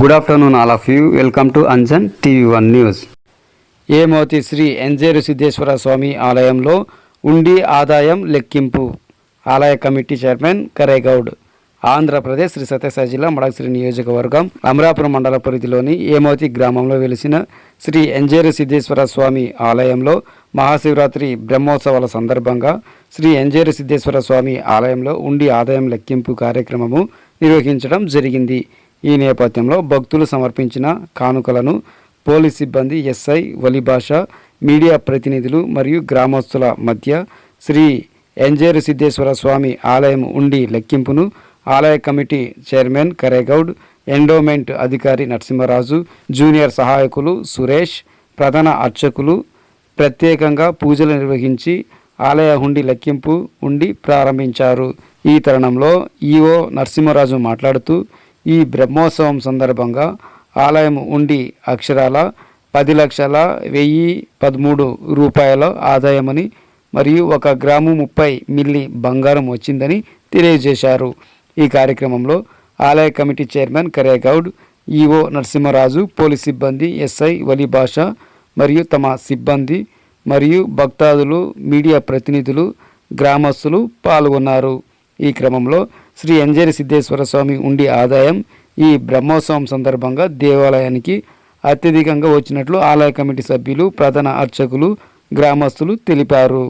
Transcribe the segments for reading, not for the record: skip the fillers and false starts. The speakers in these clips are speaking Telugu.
Good afternoon all of you. Welcome to Anjan TV1 News. ఏమోతి Shri ఎంజేరు Siddheshwara స్వామి ఆలయంలో ఉండి ఆదాయం లెక్కింపు. ఆలయ కమిటీ చైర్మన్ కరేగౌడ్. ఆంధ్రప్రదేశ్ శ్రీ సత్యసాయి జిల్లా మడకసిరి నియోజకవర్గం అమరాపురం మండల పరిధిలోని ఏమోతి గ్రామంలో వెలిసిన శ్రీ ఎంజేరు సిద్ధేశ్వర స్వామి ఆలయంలో మహాశివరాత్రి బ్రహ్మోత్సవాల సందర్భంగా శ్రీ ఎంజేరు సిద్ధేశ్వర స్వామి ఆలయంలో ఉండి ఆదాయం లెక్కింపు కార్యక్రమము నిర్వహించడం జరిగింది. ఈ నేపథ్యంలో భక్తులు సమర్పించిన కానుకలను పోలీస్ సిబ్బంది, ఎస్ఐ, వలిభాష, మీడియా ప్రతినిధులు మరియు గ్రామస్తుల మధ్య శ్రీ ఎంజేరు సిద్ధేశ్వర స్వామి ఆలయం ఉండి లెక్కింపును ఆలయ కమిటీ చైర్మన్ కరేగౌడ్, ఎండోమెంట్ అధికారి నరసింహరాజు, జూనియర్ సహాయకులు సురేష్, ప్రధాన అర్చకులు ప్రత్యేకంగా పూజలు నిర్వహించి ఆలయ హుండీ లెక్కింపు ఉండి ప్రారంభించారు. ఈ తరుణంలో ఈఓ నరసింహరాజు మాట్లాడుతూ, ఈ బ్రహ్మోత్సవం సందర్భంగా ఆలయం ఉండి అక్షరాల 10,01,013 రూపాయల ఆదాయమని మరియు 1 గ్రాము 30 మిల్లీ బంగారం వచ్చిందని తెలియజేశారు. ఈ కార్యక్రమంలో ఆలయ committee chairman Karegowd, EO Narasimharaju, police సిబ్బంది, ఎస్ఐ, వలిభాష మరియు తమ సిబ్బంది మరియు భక్తాదులు, మీడియా ప్రతినిధులు, గ్రామస్తులు పాల్గొన్నారు. ఈ క్రమంలో శ్రీ ఎంజేరు సిద్ధేశ్వర స్వామి ఉండి ఆదాయం ఈ బ్రహ్మోత్సవం సందర్భంగా దేవాలయానికి అత్యధికంగా వచ్చినట్లు ఆలయ కమిటీ సభ్యులు, ప్రధాన అర్చకులు, గ్రామస్తులు తెలిపారు.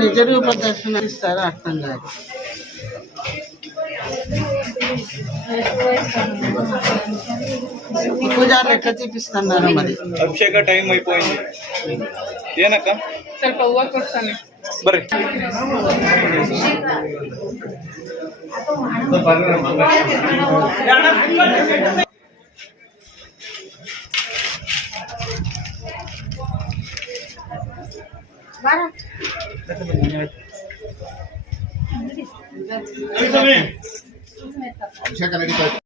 నిజ రూప దర్శనం ఇస్తారు, అర్థం కాదు. పూజారులు ఎట్లా చూపిస్తున్నారు మరి? అభిషేక టైం అయిపోయింది. ಏನಕ್ಕ ಸ್ವಲ್ಪ ಹೂವು ಕೊಡ್ತಾನೆ ಬರ್ರಿ. ಅಭಿಷೇಕ ನಡೀತಾ ಇದೆ.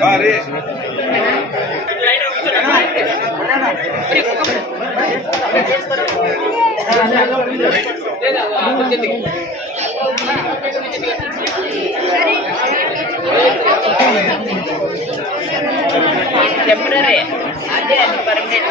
Mari. టెంపరరీ అదే అది పర్మనెంట్.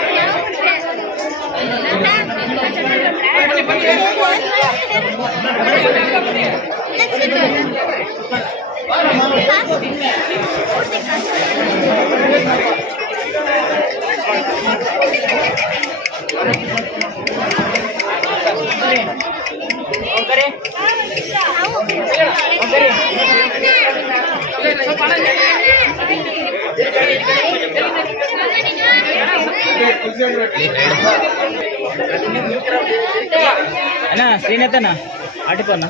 అన్నా శ్రీనేతనా అటుకోనా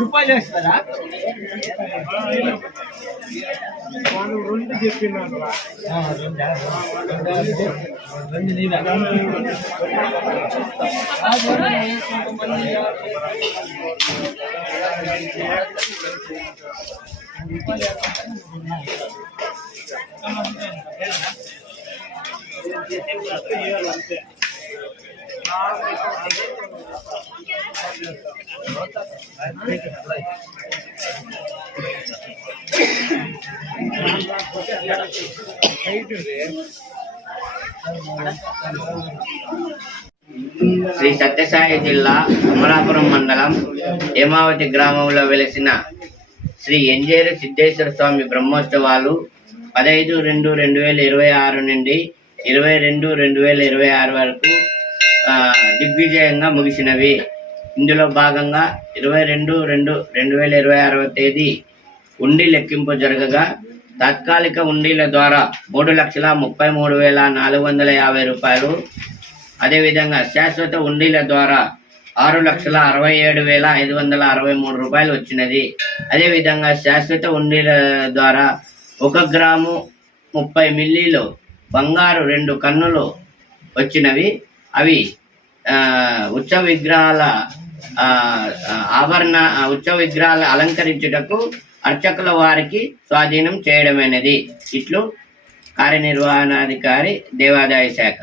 రూపాయలు చేస్తారా శ్రీ సత్యసాయి జిల్లా అమలాపురం మండలం హేమావతి గ్రామంలో వెలిసిన శ్రీ ఎంజేరు సిద్ధేశ్వర స్వామి బ్రహ్మోత్సవాలు 15/2/2026 నుండి 22/2/2026 వరకు దిగ్విజయంగా ముగిసినవి. ఇందులో భాగంగా 22/2/2026 తేదీ ఉండి లెక్కింపు జరగగా తాత్కాలిక ఉండిల ద్వారా 3,33,450 రూపాయలు, అదేవిధంగా శాశ్వత ఉండిల ద్వారా 6,67,563 రూపాయలు వచ్చినది. అదేవిధంగా శాశ్వత ఉండిల ద్వారా 1 గ్రాము 30 మిల్లీలు బంగారు 2 కన్నులు వచ్చినవి. అవి ఉత్సవ విగ్రహాల అలంకరించుటకు అర్చకుల వారికి స్వాధీనం చేయడమైనది. ఇట్లు కార్యనిర్వహణాధికారి దేవాదాయ శాఖ.